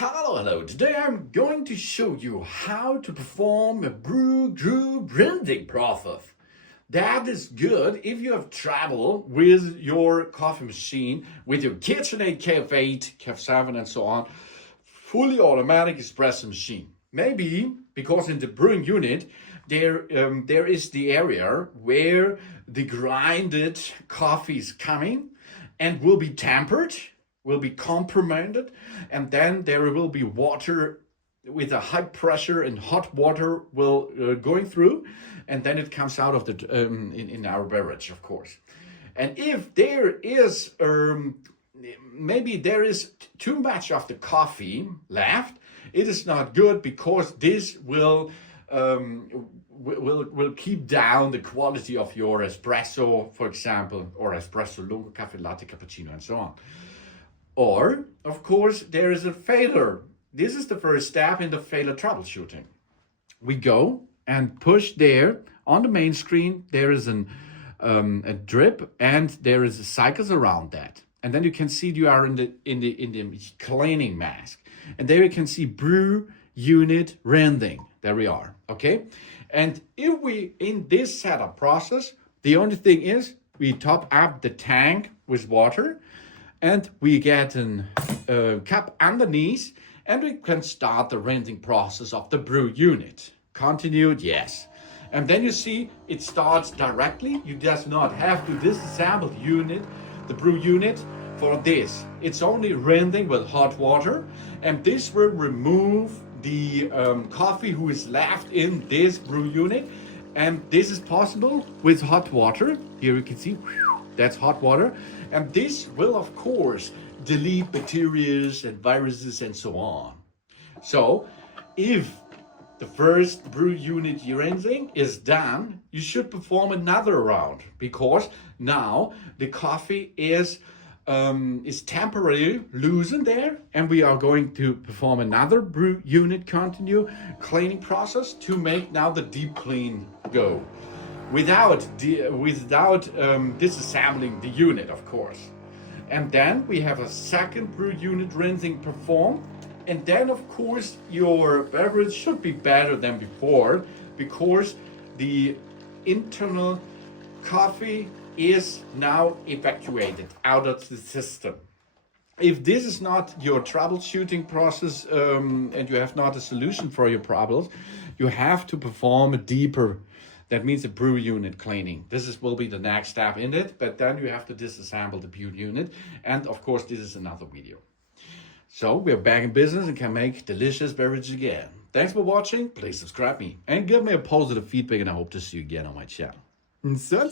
Hello. Today I'm going to show you how to perform a brew blending process. That is good if you have trouble with your coffee machine, with your KitchenAid KF8 KF7 and so on, fully automatic espresso machine. Maybe because in the brewing unit there is the area where the grinded coffee is coming and will be tempered, will be complemented, and then there will be water with a high pressure, and hot water will going through, and then it comes out of the in our beverage, of course. And if there is maybe there is too much of the coffee left, it is not good, because this will keep down the quality of your espresso, for example, or espresso lungo, cafe latte, cappuccino, and so on. Or, of course, there is a failure. This is the first step in the failure troubleshooting. We go and push there on the main screen. There is a drip, and there is cycles around that. And then you can see you are in the cleaning mask, and there you can see Brew Unit rendering. There we are. Okay, and if we in this setup process, the only thing is we top up the tank with water, and we get a cup underneath, and we can start the rendering process of the brew unit. Continued, yes. And then you see it starts directly. You just not have to disassemble the brew unit for this. It's only rendering with hot water, and this will remove the coffee who is left in this brew unit. And this is possible with hot water. Here you can see, that's hot water. And this will, of course, delete bacteria and viruses and so on. So if the first brew unit rendering is done, you should perform another round, because now the coffee is temporarily loosened there, and we are going to perform another brew unit continue cleaning process to make now the deep clean go, without disassembling the unit, of course. And then we have a second brew unit rinsing performed, and then of course your beverage should be better than before, because the internal coffee is now evacuated out of the system. If this is not your troubleshooting process, and you have not a solution for your problems, you have to perform a deeper, that means a brew unit cleaning. Will be the next step in it, but then you have to disassemble the brew unit. And of course, this is another video. So we're back in business and can make delicious beverages again. Thanks for watching. Please subscribe me and give me a positive feedback, and I hope to see you again on my channel. Sun.